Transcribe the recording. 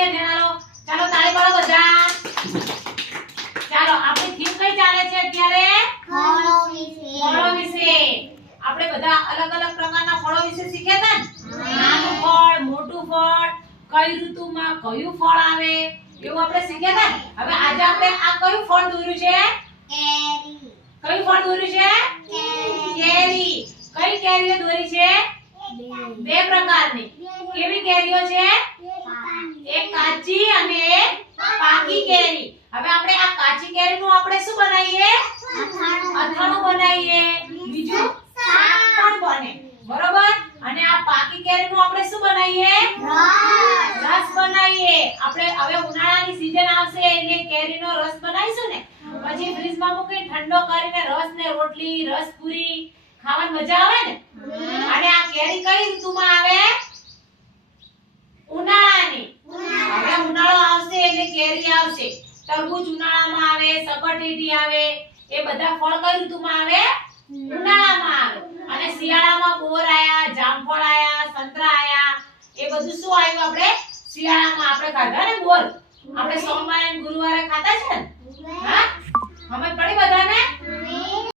અહીંયા ધ્યાન આલો. ચાલો તાળી પાડો બધા. ચાલો આપણી થીમ કઈ ચાલે છે અત્યારે? ફળો વિશે. આપણે બધા અલગ અલગ પ્રકારના ફળો વિશે શીખ્યા હતા ને? નાનું ફળ, મોટું ફળ, કઈ ઋતુમાં કયું ફળ આવે એવું આપણે શીખ્યા હતા ને? હવે આજે આપણે આ કયું ફળ દોર્યું છે? કયું ફળ દોર્યું છે? કેરી. કઈ કેરીઓ દોરી છે? બે પ્રકારની. કેવી કેરીઓ છે? એક કાચી અને એક પાકી કેરી. હવે આપણે આ કાચી કેરીનું આપણે શું બનાવીએ? અથાણું બનાવીએ. બીજું શાક પણ બને. બરોબર? અને આ પાકી કેરીનું આપણે શું બનાવીએ? રસ બનાવીએ. આપણે હવે ઉનાળાની સીઝન આવશે એટલે કેરીનો રસ બનાવીશું ને. પછી ફ્રીજમાં મૂકીને ઠંડો કરીને રસ ને રોટલી, રસ પૂરી ખાવાની મજા આવે ને. અને આ કેરી કઈ ઋતુમાં આવે? ઉનાળાની. હવે ઉનાળો આવશે એટલે કેરી આવશે. તરબૂચ ઉનાળામાં આવે, સકરટેટી આવે. એ બધા ફળ કઈ ઋતુમાં આવે? ઉનાળામાં આવે. અને શિયાળામાં બોર આયા, જામફળ આયા, સંતરા આયા. એ બધું શું આવ્યું? આપણે શિયાળામાં આપણે ખાધા ને બોર. આપણે સોમવારે અને ગુરુવારે ખાતા છે ને? હા? સમજ પડી બધાને?